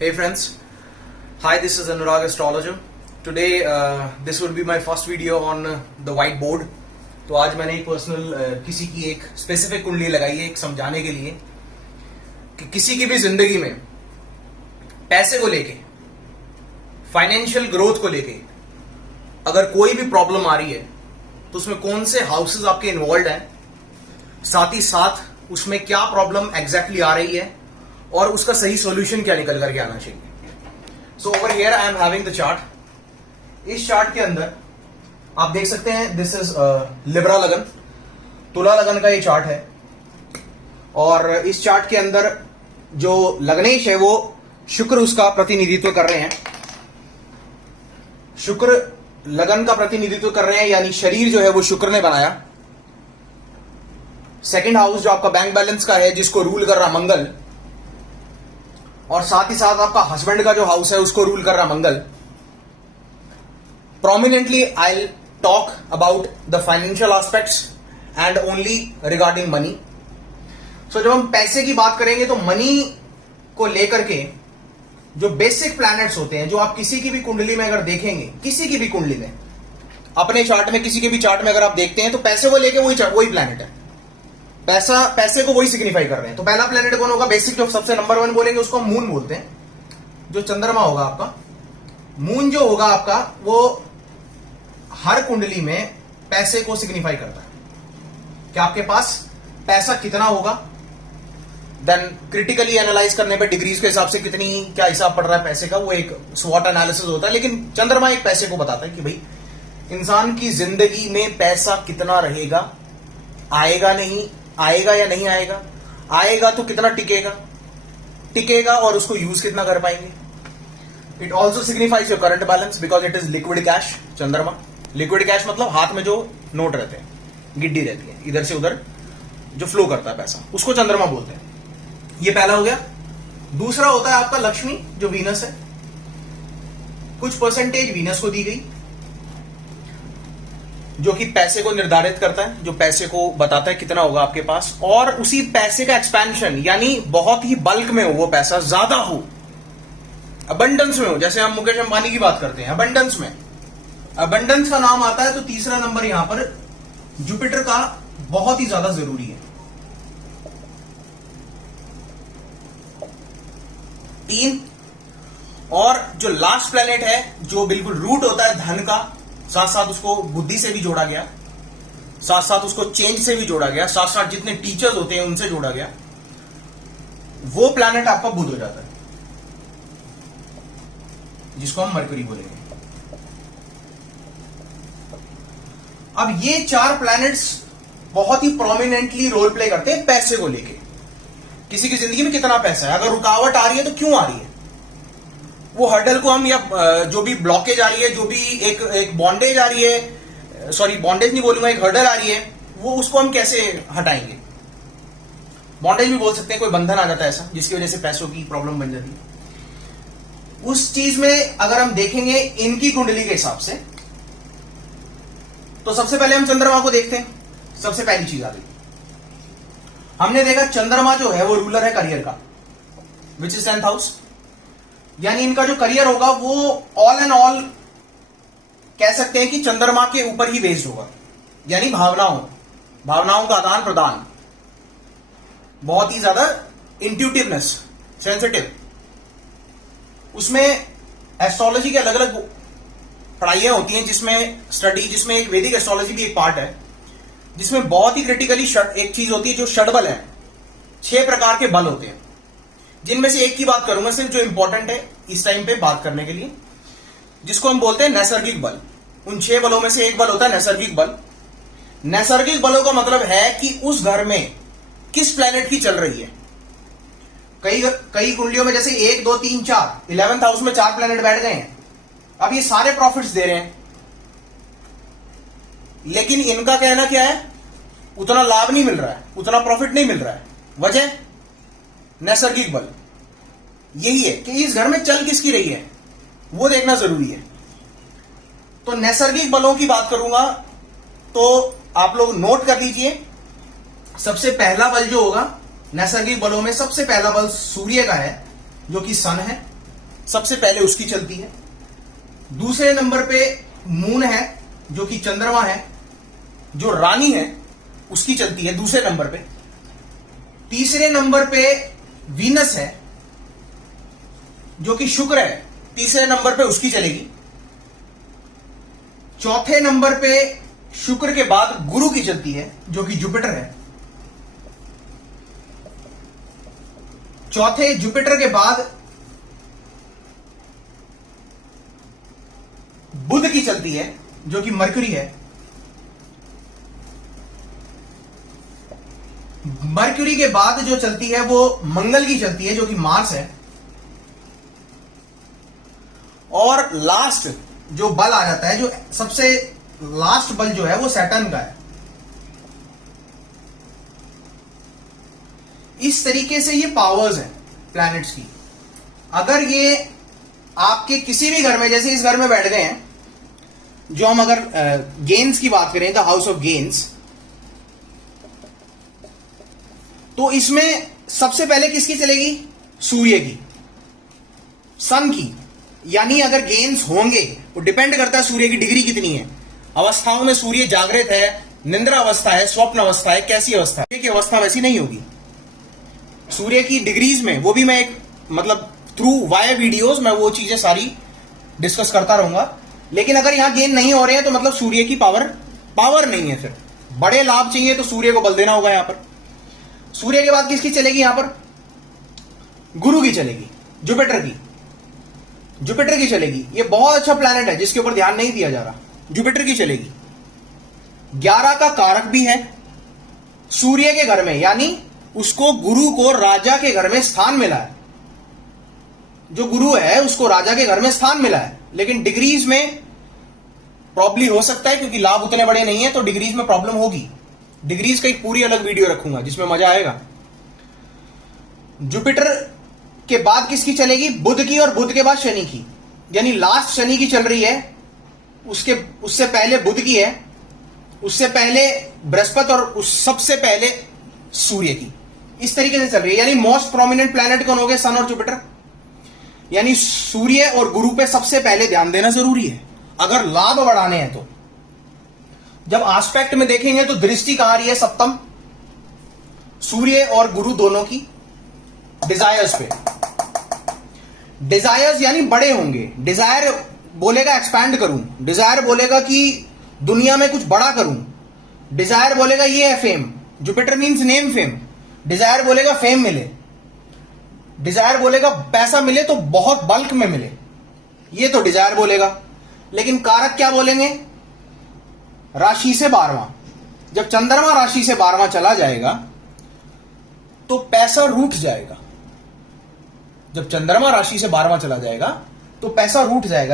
Hey friends, hi, this is Anurag Astrologer. Today this will be my first video on the whiteboard. तो आज मैंने एक personal किसी की एक स्पेसिफिक कुंडली लगाई है एक समझाने के लिए कि किसी की भी जिंदगी में पैसे को लेके, फाइनेंशियल ग्रोथ को लेके अगर कोई भी प्रॉब्लम आ रही है तो उसमें कौन से हाउसेस आपके इन्वॉल्व हैं, साथ ही साथ उसमें क्या प्रॉब्लम एग्जैक्टली आ रही है और उसका सही सॉल्यूशन क्या निकल करके आना चाहिए। So over here I am having the chart. इस चार्ट के अंदर आप देख सकते हैं दिस इज लिब्रा लगन, तुला लगन का ये चार्ट है। और इस चार्ट के अंदर जो लग्नेश है वो शुक्र उसका प्रतिनिधित्व कर रहे हैं। शुक्र लगन का प्रतिनिधित्व कर रहे हैं, यानी शरीर जो है वो शुक्र ने बनाया। सेकंड हाउस जो आपका बैंक बैलेंस का है जिसको रूल कर रहा मंगल, और साथ ही साथ आपका हस्बैंड का जो हाउस है उसको रूल कर रहा Mangal. Prominently I talk about the financial aspects and only regarding money. So जब हम पैसे की बात करेंगे तो मनी को लेकर के जो बेसिक प्लैनेट्स होते हैं, जो आप किसी की भी कुंडली में अगर देखेंगे, किसी की भी कुंडली में, अपने चार्ट में, किसी के भी चार्ट में अगर आप देखते हैं तो पैसे को लेके वही प्लैनेट है। पैसे को वही सिग्निफाई कर रहे हैं। तो पहला प्लेनेट कौन होगा? बेसिक जो सबसे नंबर 1 बोलेंगे उसको हम मून बोलते हैं। जो चंद्रमा होगा आपका, मून जो होगा आपका, वो हर कुंडली में पैसे को सिग्निफाई करता है कि आपके पास पैसा कितना होगा। देन क्रिटिकली एनालाइज करने पे डिग्रीज के हिसाब से कितनी क्या हिसाब पड़ रहा है पैसे का, वो एक स्वॉट एनालिसिस होता है। लेकिन चंद्रमा एक पैसे को बताता है कि भाई इंसान की जिंदगी में पैसा कितना रहेगा, आएगा या नहीं आएगा, आएगा तो कितना टिकेगा और उसको यूज कितना कर पाएंगे। It also signifies your current balance because it is liquid cash. चंद्रमा लिक्विड कैश मतलब हाथ में जो नोट रहते हैं, गिड्डी रहती है, इधर से उधर जो फ्लो करता है पैसा, उसको चंद्रमा बोलते हैं। ये पहला हो गया। दूसरा होता है आपका लक्ष्मी जो वीनस है। कुछ परसेंटेज वीनस को दी गई जो कि पैसे को निर्धारित करता है, जो पैसे को बताता है कितना होगा आपके पास, और उसी पैसे का एक्सपेंशन यानी बहुत ही बल्क में हो, वो पैसा ज्यादा हो, अबंडेंस में हो। जैसे हम मुकेश अंबानी की बात करते हैं, अबंडेंस में, अबंडेंस का नाम आता है तो तीसरा नंबर यहां पर जुपिटर का बहुत ही ज्यादा जरूरी है। 3 और जो लास्ट प्लेनेट है जो बिल्कुल रूट होता है धन का, साथ साथ उसको बुद्धि से भी जोड़ा गया, साथ साथ उसको चेंज से भी जोड़ा गया, साथ साथ जितने टीचर्स होते हैं उनसे जोड़ा गया, वो प्लैनेट आपका बुध हो जाता है, जिसको हम मरकरी बोलेंगे। अब ये 4 प्लैनेट्स बहुत ही प्रोमिनेंटली रोल प्ले करते हैं पैसे को लेके। किसी की जिंदगी में कितना पैसा है, अगर रुकावट आ रही है तो क्यों आ रही है, वो हर्डल को हम, या जो भी ब्लॉकेज आ रही है, जो भी एक बॉन्डेज आ रही है, सॉरी बॉन्डेज नहीं बोलूंगा, एक हर्डल आ रही है, वो उसको हम कैसे हटाएंगे। बॉन्डेज भी बोल सकते हैं, कोई बंधन आ जाता है ऐसा जिसकी वजह से पैसों की प्रॉब्लम बन जाती है। उस चीज में अगर हम देखेंगे इनकी कुंडली के हिसाब से, तो सबसे पहले हम चंद्रमा को देखते हैं। सबसे पहली चीज आ गई, हमने देखा चंद्रमा जो है वो रूलर है करियर का, विच इज 10th हाउस, यानी इनका जो करियर होगा वो ऑल एंड ऑल कह सकते हैं कि चंद्रमा के ऊपर ही बेस्ड होगा, यानी भावनाओं का आदान प्रदान, बहुत ही ज्यादा इंट्यूटिवनेस, सेंसिटिव। उसमें एस्ट्रोलॉजी के अलग अलग पढ़ाइयां होती हैं, जिसमें एक वैदिक एस्ट्रोलॉजी भी एक पार्ट है, जिसमें बहुत ही क्रिटिकली एक चीज होती है जो षडबल है। 6 प्रकार के बल होते हैं, जिनमें से एक की बात करूंगा सिर्फ, जो इंपॉर्टेंट है इस टाइम पे बात करने के लिए, जिसको हम बोलते हैं नैसर्गिक बल। उन 6 बलों में से एक बल होता है नैसर्गिक बल। नैसर्गिक बलों का मतलब है कि उस घर में किस प्लैनेट की चल रही है। कई कुंडलियों में जैसे 1 2 3 4 11th हाउस में 4 प्लैनेट बैठ गए हैं। अब ये सारे प्रॉफिट्स दे रहे हैं, लेकिन इनका कहना क्या है, उतना लाभ नहीं मिल रहा है, उतना प्रॉफिट नहीं मिल रहा है। वजह नैसर्गिक बल यही है कि इस घर में चल किसकी रही है, वो देखना जरूरी है। तो नैसर्गिक बलों की बात करूंगा तो आप लोग नोट कर लीजिए। सबसे पहला बल जो होगा नैसर्गिक बलों में, सबसे पहला बल सूर्य का है जो कि सन है। सबसे पहले उसकी चलती है। दूसरे नंबर पे मून है जो कि चंद्रमा है, जो रानी है उसकी चलती है दूसरे नंबर पे। तीसरे नंबर पे वीनस है जो कि शुक्र है, तीसरे नंबर पे उसकी चलेगी। चौथे नंबर पे शुक्र के बाद गुरु की चलती है जो कि जुपिटर है। चौथे जुपिटर के बाद बुध की चलती है जो कि मरकरी है। मरकरी के बाद जो चलती है वो मंगल की चलती है जो कि मार्स है। और लास्ट जो बल आ जाता है, जो सबसे लास्ट बल जो है वो सैटर्न का है। इस तरीके से ये पावर्स हैं प्लैनेट्स की। अगर ये आपके किसी भी घर में, जैसे इस घर में बैठ गए हैं, जो हम अगर गेन्स की बात करें, द हाउस ऑफ गेन्स, तो इसमें सबसे पहले किसकी चलेगी? सूर्य की, सन की। यानी अगर गेन्स होंगे, वो डिपेंड करता है सूर्य की डिग्री कितनी है। अवस्थाओं में सूर्य जागृत है, निंद्रा अवस्था है, स्वप्न अवस्था है, कैसी अवस्था है? सूर्य की अवस्था वैसी नहीं होगी। सूर्य की डिग्रीज में, वो भी मैं एक मतलब थ्रू वाया वीडियोस में वो चीजें सारी डिस्कस करता रहूंगा। लेकिन अगर यहां गेन नहीं हो रहे हैं तो मतलब सूर्य की पावर नहीं है। फिर बड़े लाभ चाहिए तो सूर्य को बल देना होगा। यहां पर सूर्य के बाद किसकी चलेगी? यहां पर गुरु की चलेगी, जुपिटर की चलेगी। ये बहुत अच्छा प्लैनेट है जिसके ऊपर ध्यान नहीं दिया जा रहा। जुपिटर की चलेगी। 11 का कारक भी है सूर्य के घर में, यानी उसको गुरु को राजा के घर में स्थान मिला है। जो गुरु है उसको राजा के घर में स्थान मिला है, लेकिन डिग्रीज में प्रॉब्ली हो सकता है क्योंकि लाभ उतने बड़े नहीं है, तो डिग्रीज में प्रॉब्लम होगी। डिग्रीज का एक पूरी अलग वीडियो रखूंगा जिसमें मजा आएगा। जुपिटर के बाद किसकी चलेगी? बुध की, और बुध के बाद शनि की। यानी लास्ट शनि की चल रही है, उससे पहले बुध की है, उससे पहले बृहस्पति, और उस सबसे पहले सूर्य की। इस तरीके से चल रही है। यानी मोस्ट प्रोमिनेंट प्लैनेट कौन हो गए? सन और जुपिटर। यानी सूर्य और गुरु पे सबसे पहले ध्यान देना जरूरी है अगर लाभ बढ़ाने हैं तो। जब एस्पेक्ट में देखेंगे तो दृष्टि कहां रही है? सप्तम, सूर्य और गुरु दोनों की डिजायर्स पे। डिजायर्स यानी बड़े होंगे। डिजायर बोलेगा एक्सपैंड करूं, डिजायर बोलेगा कि दुनिया में कुछ बड़ा करूं, डिजायर बोलेगा ये है fame. Jupiter means name fame. Desire बोलेगा फेम मिले, डिजायर बोलेगा पैसा मिले तो बहुत बल्क में मिले, ये तो डिजायर बोलेगा। लेकिन कारक क्या बोलेंगे? राशि से 12वां। जब चंद्रमा राशि से 12वां चला जाएगा तो पैसा रूठ जाएगा। जब चंद्रमा राशि से 12वां चला जाएगा तो पैसा रूठ जाएगा।